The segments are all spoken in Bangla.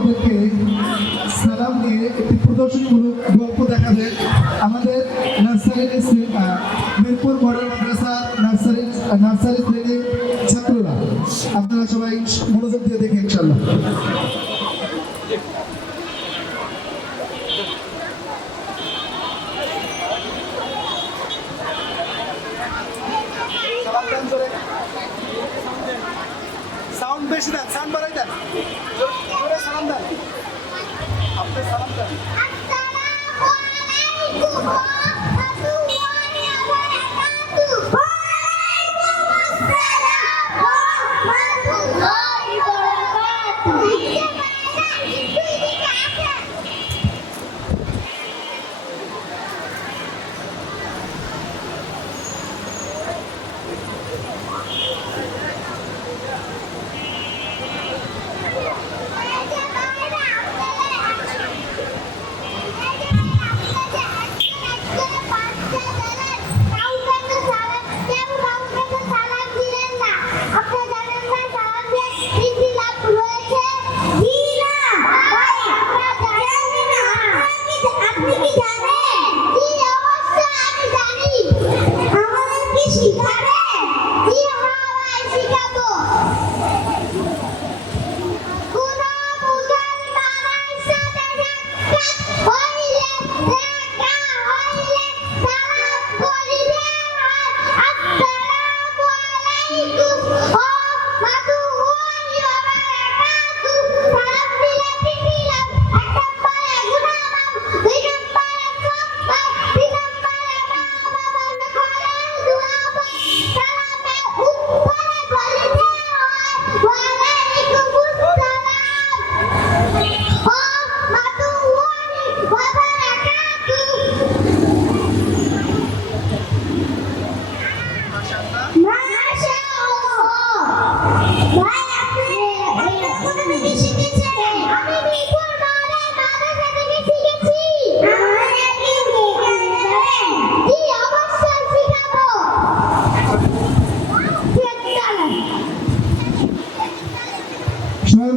আমাদেরকে সালাম দিয়ে একটি প্রদর্শনীমূলক গল্প দেখাবে আমাদের নার্সারি মিরপুর মডেল মাদ্রাসা নার্সারি শ্রেণীর ছাত্ররা। আপনারা সবাই মনোযোগ দিয়ে দেখে ইনশাআল্লাহ। সাউন্ড বেশি দেন, সাউন্ড বাড়াই দেন, জোরে সালাম দেন, আপনি সালাম দেন। আসসালামু আলাইকুম ওয়া রাহমাতুল্লাহি ওয়া বারাকাতুহু। ওয়া আলাইকুম আসসালাম ওয়া রাহমাতুল্লাহি ওয়া বারাকাতুহু।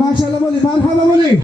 মাশাআল্লাহ বলি মারহাবা।